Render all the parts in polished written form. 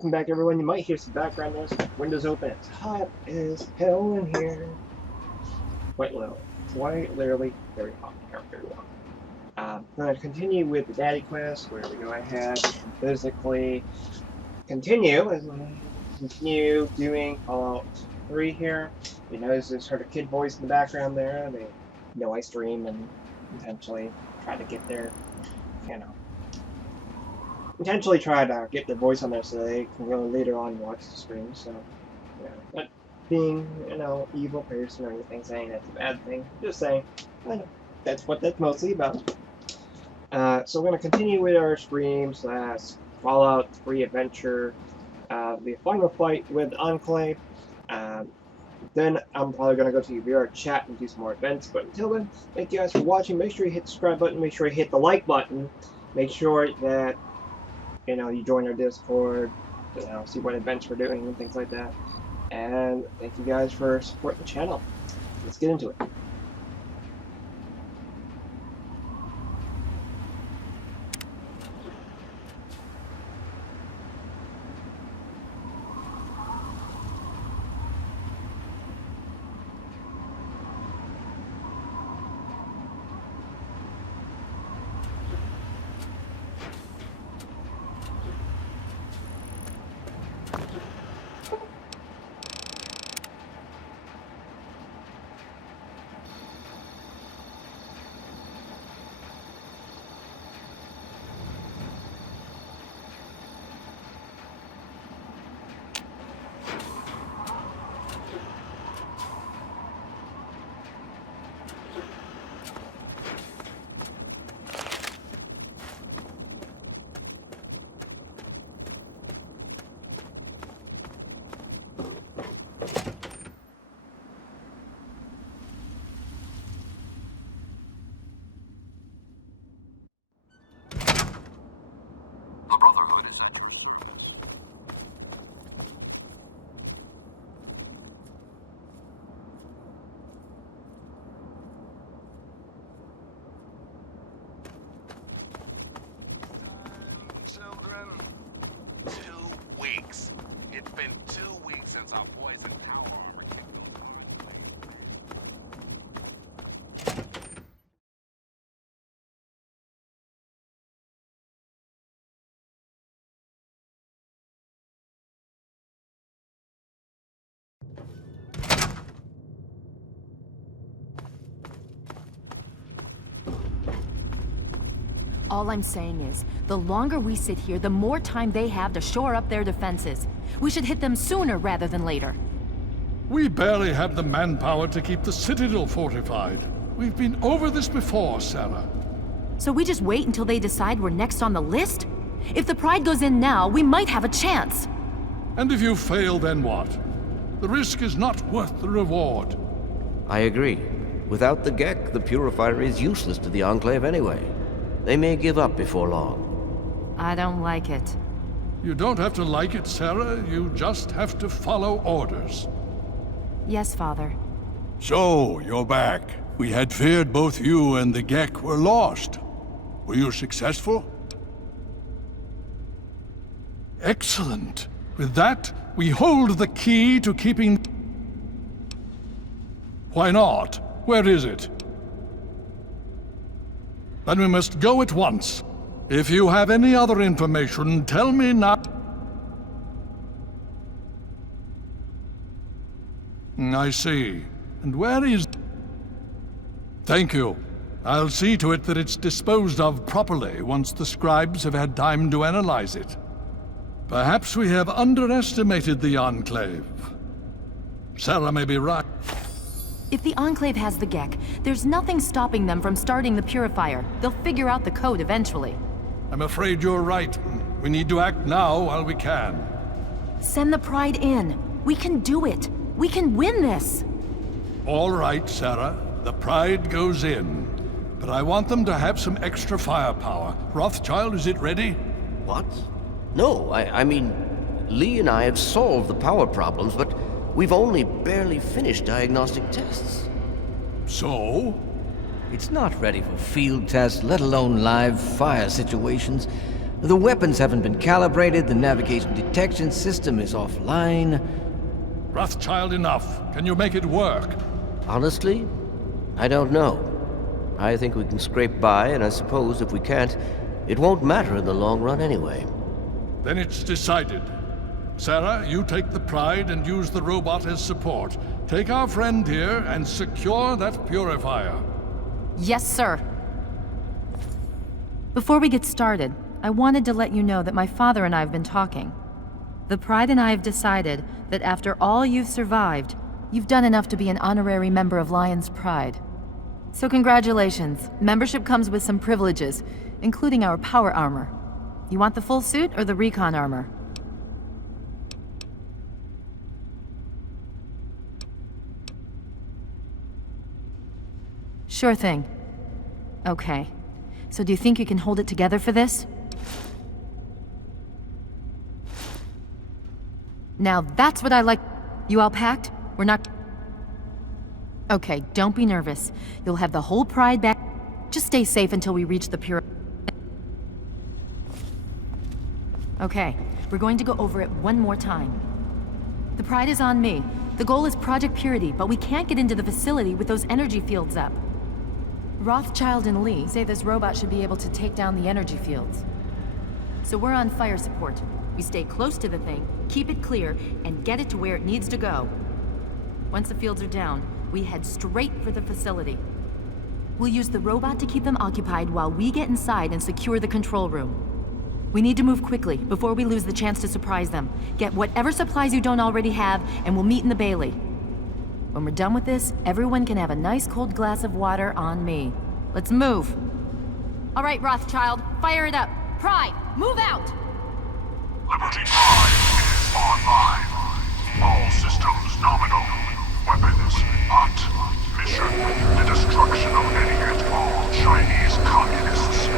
Welcome back, everyone. You might hear some background noise. Windows open. It's hot as hell in here. Quite literally very hot in here. Very well. I'm going to continue with the Daddy Quest, where we go ahead and physically continue doing Fallout 3 here. You notice there's sort of kid voice in the background there. They know I stream and intentionally try to get their, intentionally try to get their voice on there so they can go later on watch the stream. So, not being, evil person or anything, saying that's a bad thing. Just saying, I know that's what that's mostly about. So we're going to continue with our stream / Fallout 3 adventure, the final fight with Enclave. Then I'm probably going to go to your VR chat and do some more events. But until then, thank you guys for watching. Make sure you hit the subscribe button. Make sure you hit the like button. Make sure that you join our Discord, see what events we're doing and things like that. And thank you guys for supporting the channel. Let's get into it. The Brotherhood is at... Children, 2 weeks. It's been 2 weeks since our boys in power armor came over. All I'm saying is, the longer we sit here, the more time they have to shore up their defenses. We should hit them sooner rather than later. We barely have the manpower to keep the Citadel fortified. We've been over this before, Sarah. So we just wait until they decide we're next on the list? If the Pride goes in now, we might have a chance. And if you fail, then what? The risk is not worth the reward. I agree. Without the GEC, the Purifier is useless to the Enclave anyway. They may give up before long. I don't like it. You don't have to like it, Sarah. You just have to follow orders. Yes, Father. So, you're back. We had feared both you and the GEC were lost. Were you successful? Excellent. With that, we hold the key to keeping... Why not? Where is it? Then we must go at once. If you have any other information, tell me now. I see. And where is... Thank you. I'll see to it that it's disposed of properly once the scribes have had time to analyze it. Perhaps we have underestimated the Enclave. Sarah may be right. If the Enclave has the GEC, there's nothing stopping them from starting the Purifier. They'll figure out the code eventually. I'm afraid you're right. We need to act now while we can. Send the Pride in. We can do it. We can win this. All right, Sarah. The Pride goes in. But I want them to have some extra firepower. Rothschild, is it ready? What? No, I mean, Lee and I have solved the power problems, but we've only barely finished diagnostic tests. So? It's not ready for field tests, let alone live fire situations. The weapons haven't been calibrated, the navigation detection system is offline. Rothschild, enough. Can you make it work? Honestly, I don't know. I think we can scrape by, and I suppose if we can't, it won't matter in the long run anyway. Then it's decided. Sarah, you take the Pride and use the robot as support. Take our friend here and secure that purifier. Yes, sir. Before we get started, I wanted to let you know that my father and I have been talking. The Pride and I have decided that after all you've survived, you've done enough to be an honorary member of Lion's Pride. So congratulations. Membership comes with some privileges, including our power armor. You want the full suit or the recon armor? Sure thing. Okay. So do you think you can hold it together for this? Now that's what I like. You all packed? We're not... Okay, don't be nervous. You'll have the whole Pride back. Just stay safe until we reach the pure... Okay, we're going to go over it one more time. The Pride is on me. The goal is Project Purity, but we can't get into the facility with those energy fields up. Rothschild and Lee say this robot should be able to take down the energy fields. So we're on fire support. We stay close to the thing, keep it clear, and get it to where it needs to go. Once the fields are down, we head straight for the facility. We'll use the robot to keep them occupied while we get inside and secure the control room. We need to move quickly before we lose the chance to surprise them. Get whatever supplies you don't already have, and we'll meet in the Bailey. When we're done with this, everyone can have a nice cold glass of water on me. Let's move. All right, Rothschild, fire it up. Pride, move out! Liberty 5 is online. All systems nominal. Weapons hot. Mission: the destruction of any and all Chinese communists.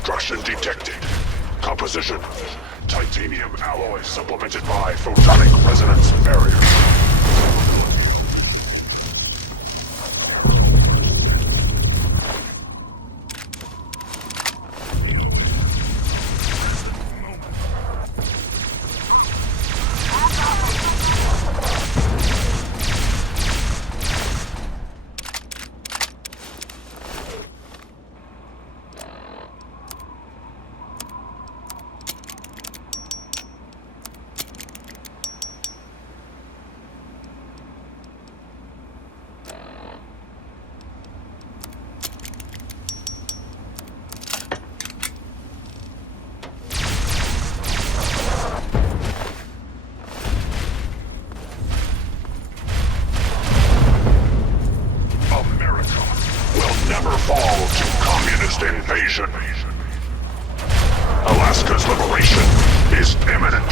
Destruction detected. Composition: titanium alloy supplemented by photonic resonance barrier. Invasion. Alaska's liberation is imminent.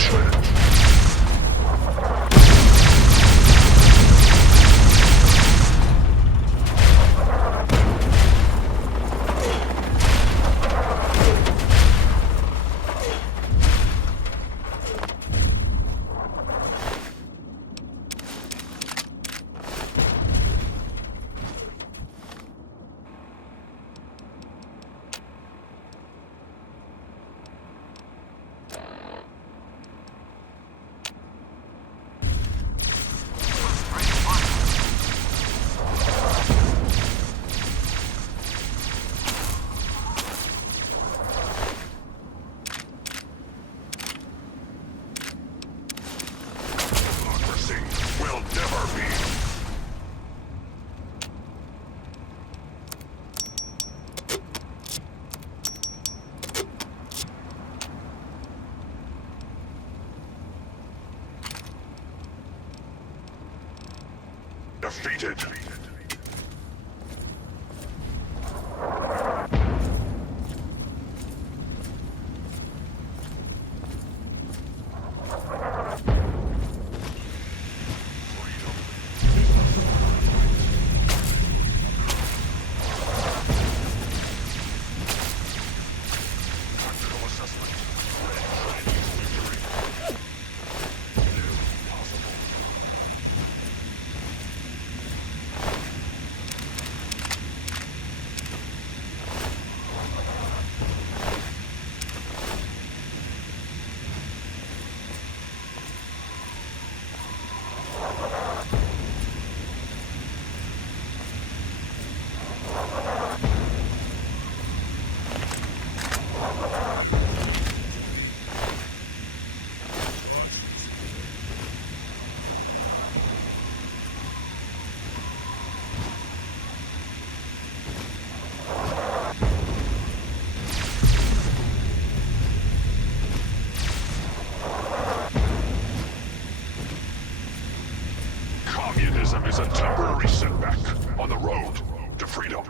Defeated. Communism is a temporary setback on the road to freedom.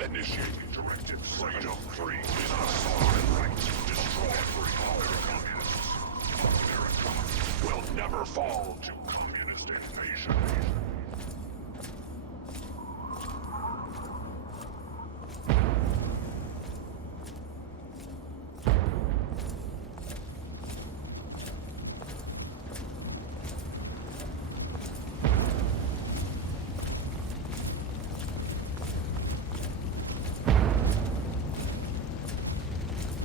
Initiating directive. Freedom 3 is the sovereign right. Destroy all communists. America will never fall to communist invasion.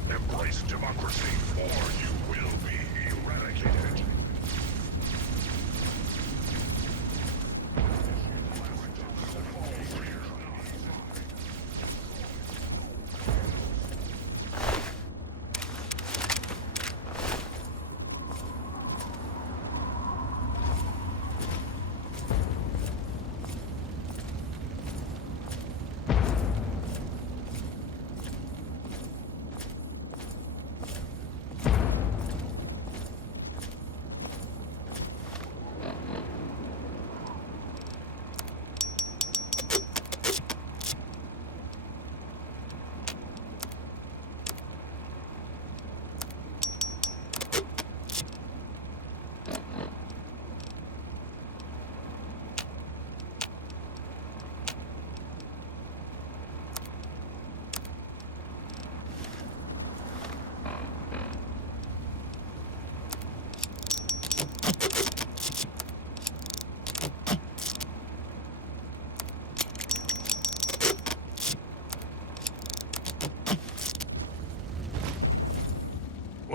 Embrace democracy, or you will be eradicated.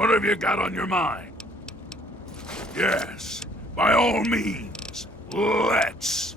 What have you got on your mind? Yes, by all means, let's.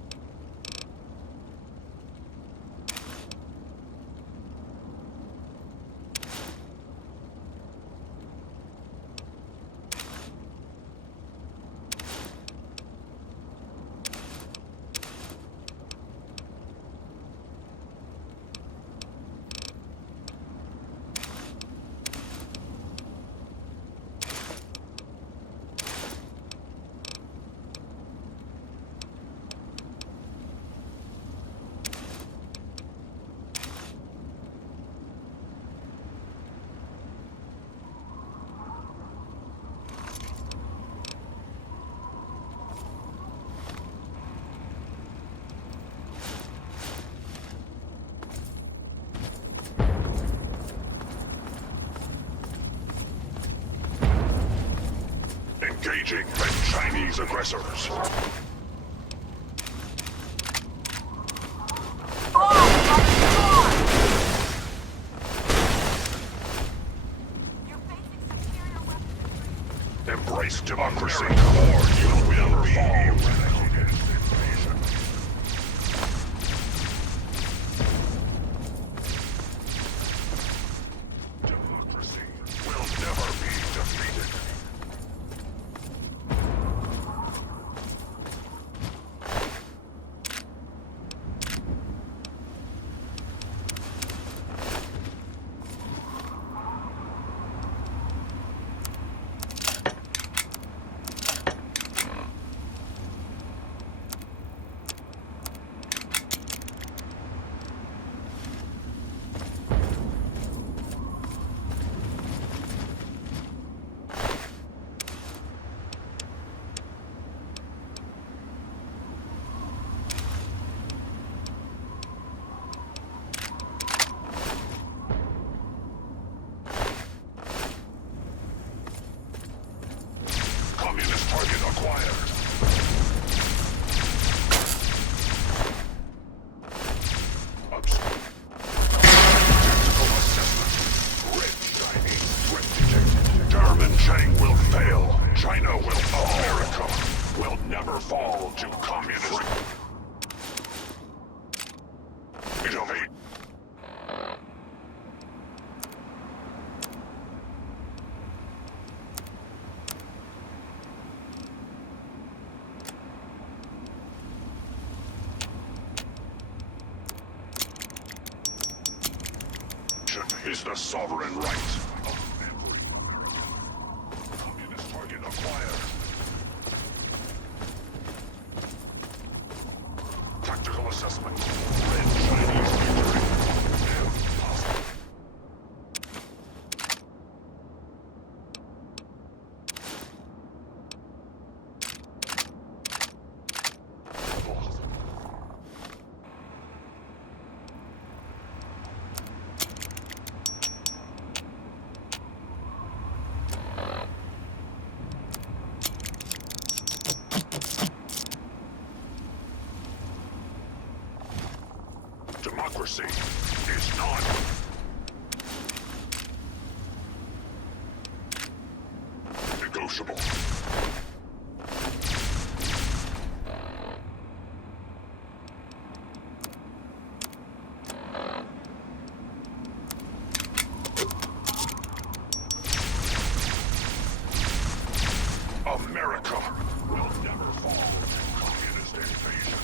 Engaging the Chinese aggressors. Embrace democracy, or you will be eradicated. Democracy will never be defeated. Communist target acquired. Tactical assessment. Red Chinese threat detected. German Chang will fail. China will fall. America will never fall to communism. Innovate. Is the sovereign right of every American. Communist target acquired. Tactical assessment. Red Chinese victory. Impossible. Democracy is not negotiable. America will never fall to communist invasion.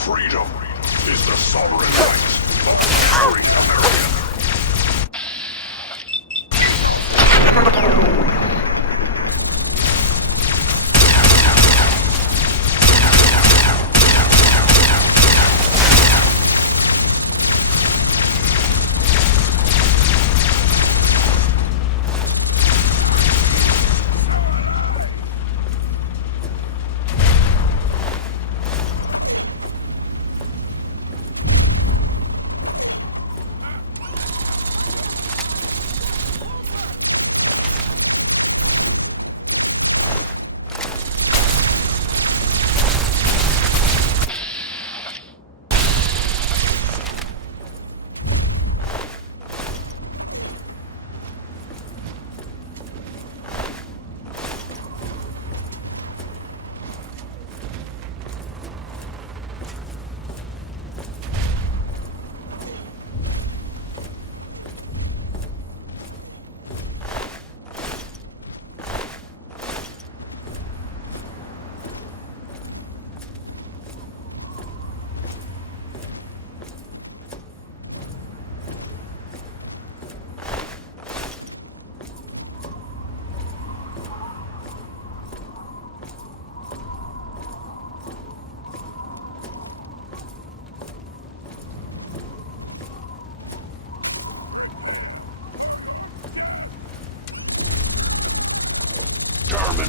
Freedom is the sovereign right of every American.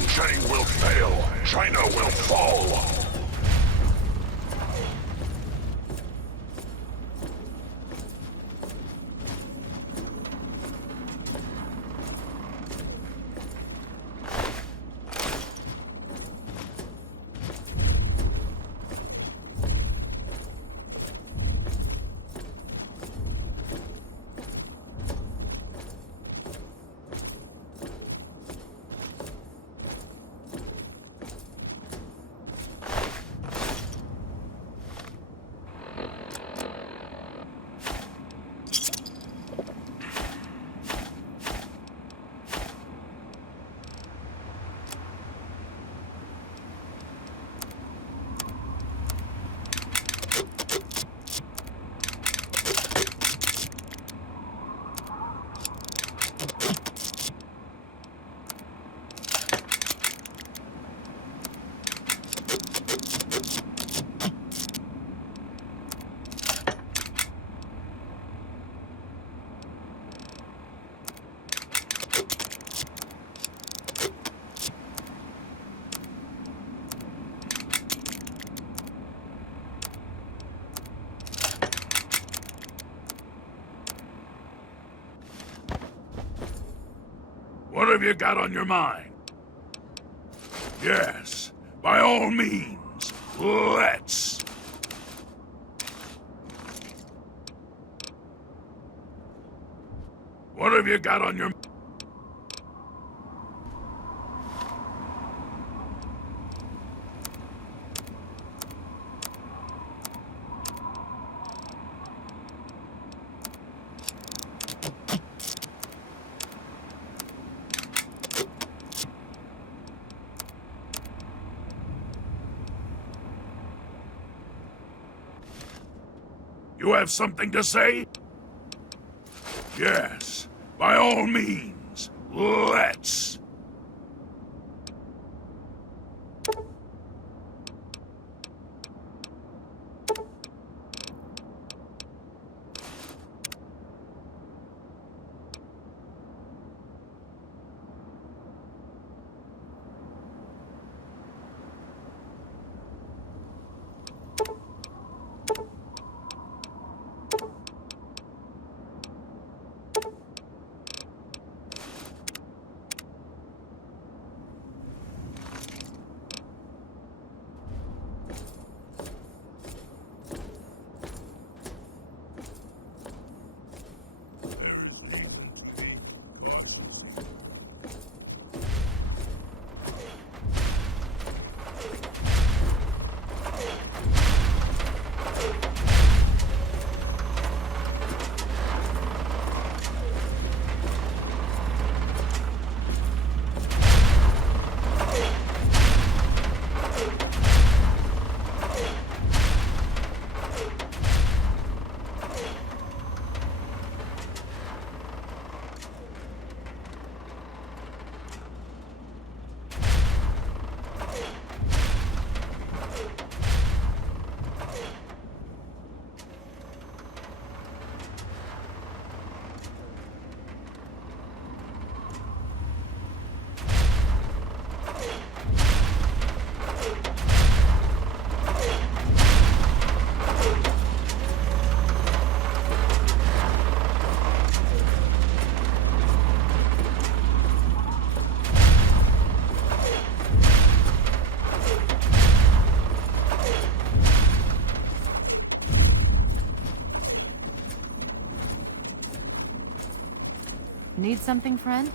Chang will fail. China will fall. What have you got on your mind? Yes, by all means, let's. What have you got on your... You have something to say? Yes, by all means, let's. Need something, friend?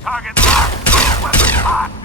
Target locked. Weapons hot.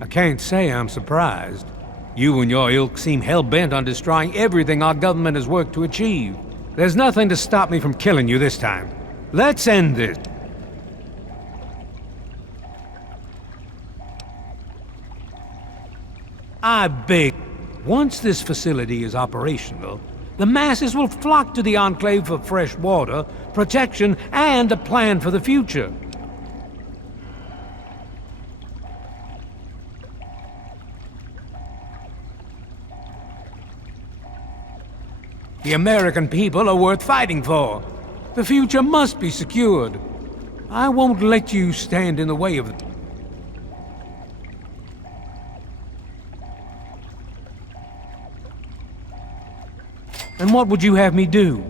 I can't say I'm surprised. You and your ilk seem hell-bent on destroying everything our government has worked to achieve. There's nothing to stop me from killing you this time. Let's end this. I beg, once this facility is operational, the masses will flock to the Enclave for fresh water, protection, and a plan for the future. The American people are worth fighting for. The future must be secured. I won't let you stand in the way of it. And what would you have me do?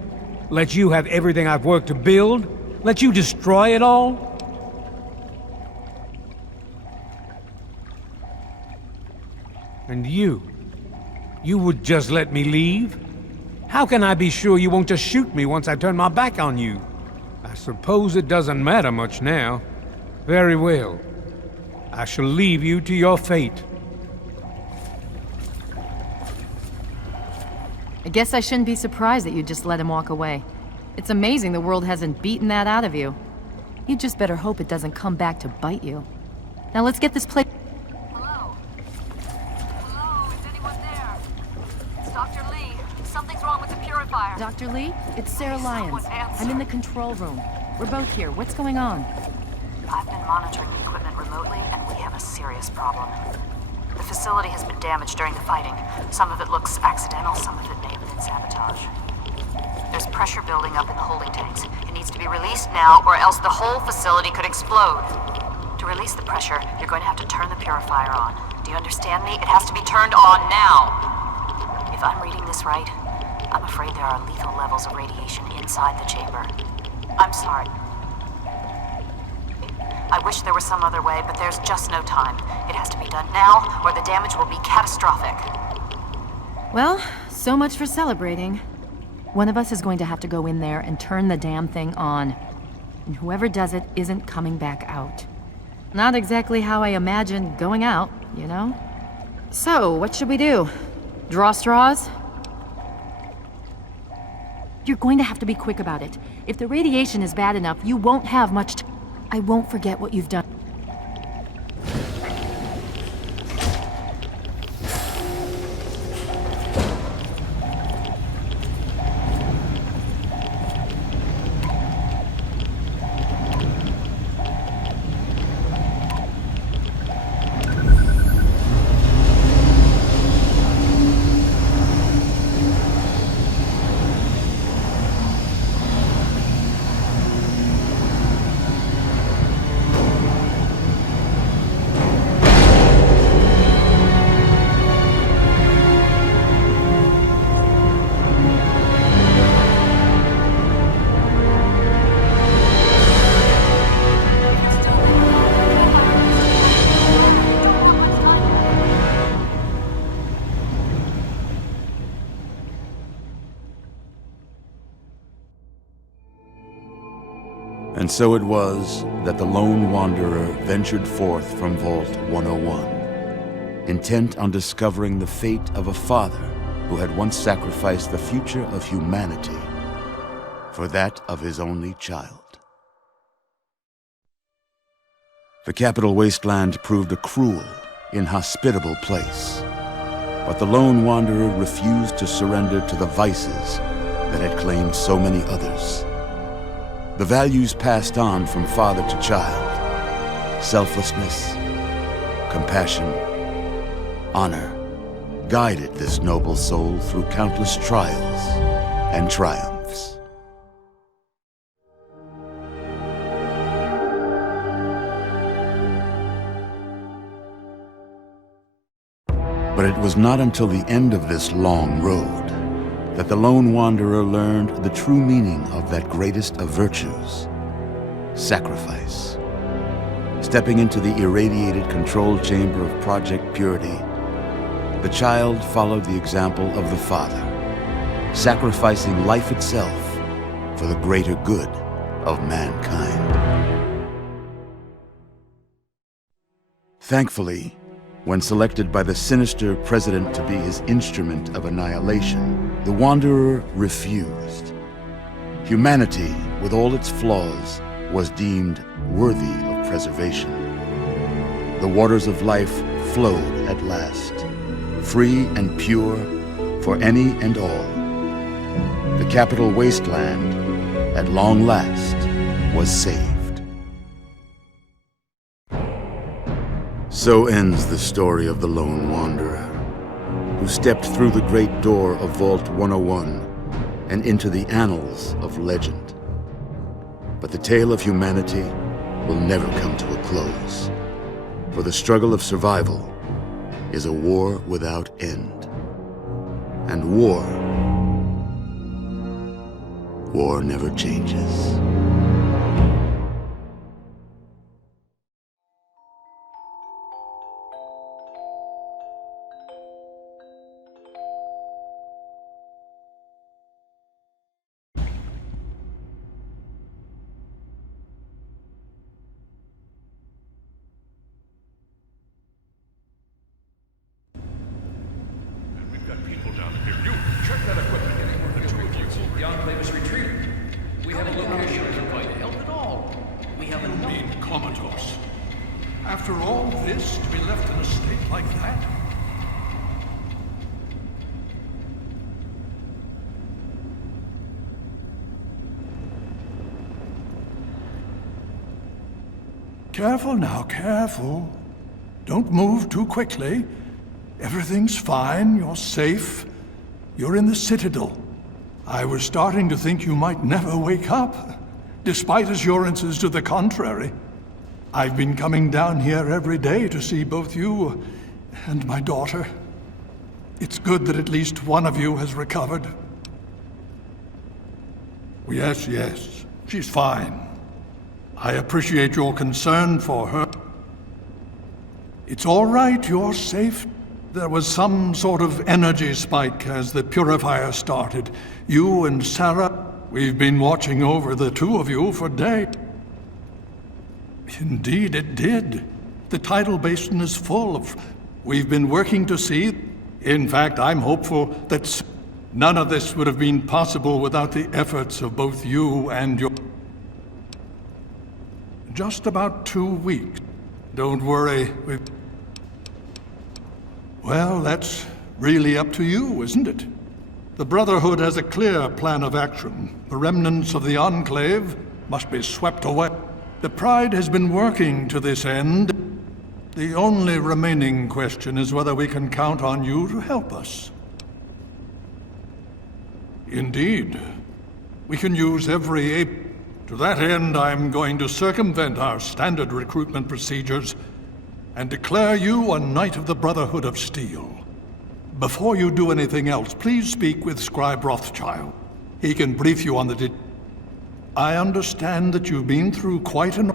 Let you have everything I've worked to build? Let you destroy it all? And you would just let me leave? How can I be sure you won't just shoot me once I turn my back on you? I suppose it doesn't matter much now. Very well. I shall leave you to your fate. guess I shouldn't be surprised that you just let him walk away. It's amazing the world hasn't beaten that out of you. You just better hope it doesn't come back to bite you. Now let's get this place... Hello? Hello? Is anyone there? It's Dr. Lee. Something's wrong with the purifier. Dr. Lee, it's Sarah Lyons. Someone answer. I'm in the control room. We're both here. What's going on? I've been monitoring the equipment remotely, and we have a serious problem. The facility has been damaged during the fighting. Some of it looks accidental, some of it may have been sabotage. There's pressure building up in the holding tanks. It needs to be released now, or else the whole facility could explode. To release the pressure, you're going to have to turn the purifier on. Do you understand me? It has to be turned on now. If I'm reading this right, I'm afraid there are lethal levels of radiation inside the chamber. I'm sorry. I wish there was some other way, but there's just no time. It has to be done now, or the damage will be catastrophic. Well, so much for celebrating. One of us is going to have to go in there and turn the damn thing on. And whoever does it isn't coming back out. Not exactly how I imagined going out, you know? So, what should we do? Draw straws? You're going to have to be quick about it. If the radiation is bad enough, you won't have much time. I won't forget what you've done. And so it was that the lone wanderer ventured forth from Vault 101, intent on discovering the fate of a father who had once sacrificed the future of humanity for that of his only child. The capital wasteland proved a cruel, inhospitable place, but the lone wanderer refused to surrender to the vices that had claimed so many others. The values passed on from father to child, selflessness, compassion, honor, guided this noble soul through countless trials and triumphs. But it was not until the end of this long road that the lone wanderer learned the true meaning of that greatest of virtues, sacrifice. Stepping into the irradiated control chamber of Project Purity, the child followed the example of the father, sacrificing life itself for the greater good of mankind. Thankfully, when selected by the sinister president to be his instrument of annihilation, the Wanderer refused. Humanity, with all its flaws, was deemed worthy of preservation. The waters of life flowed at last, free and pure for any and all. The capital wasteland, at long last, was saved. So ends the story of the lone wanderer, who stepped through the great door of Vault 101 and into the annals of legend. But the tale of humanity will never come to a close, for the struggle of survival is a war without end. And war never changes. We've got people down here. You, check that equipment. After all this, to be left in a state like that? Careful now, careful. Don't move too quickly. Everything's fine, you're safe. You're in the Citadel. I was starting to think you might never wake up, despite assurances to the contrary. I've been coming down here every day to see both you and my daughter. It's good that at least one of you has recovered. Yes, yes, she's fine. I appreciate your concern for her. It's all right, you're safe. There was some sort of energy spike as the purifier started. You and Sarah, we've been watching over the two of you for days. Indeed, it did. The tidal basin is full of... We've been working to see... In fact, I'm hopeful that none of this would have been possible without the efforts of both you and your... Just about 2 weeks. Don't worry, we've... Well, that's really up to you, isn't it? The Brotherhood has a clear plan of action. The remnants of the Enclave must be swept away. The Pride has been working to this end. The only remaining question is whether we can count on you to help us. Indeed. We can use every ape. To that end, I'm going to circumvent our standard recruitment procedures and declare you a Knight of the Brotherhood of Steel. Before you do anything else, please speak with Scribe Rothschild. He can brief you on the I understand that you've been through quite an...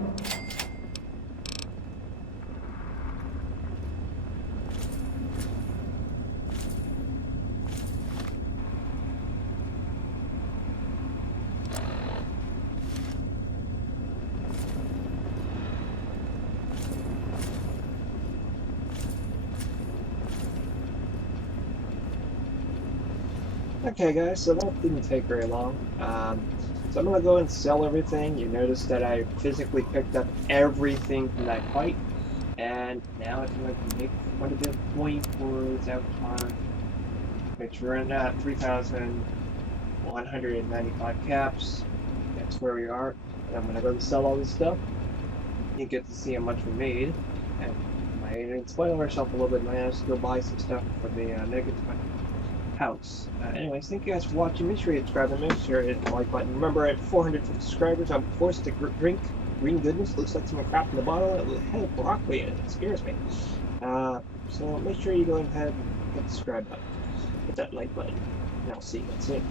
Okay guys, so that didn't take very long. So I'm gonna go and sell everything. You notice that I physically picked up everything from that fight, and now it's going to make quite a bit of point for this avatar. Which we're in at 3,195 caps. That's where we are. And I'm gonna go and sell all this stuff. You get to see how much we made. And I didn't spoil ourselves a little bit. I have to go buy some stuff for the negative house. Anyways, thank you guys for watching. Make sure you subscribe and make sure you hit the like button. Remember, at 450 subscribers, I'm forced to drink green goodness. Looks like some crap in the bottle. It has broccoli in it. It scares me. So make sure you go ahead and hit the subscribe button. Hit that like button. And I'll see you guys soon.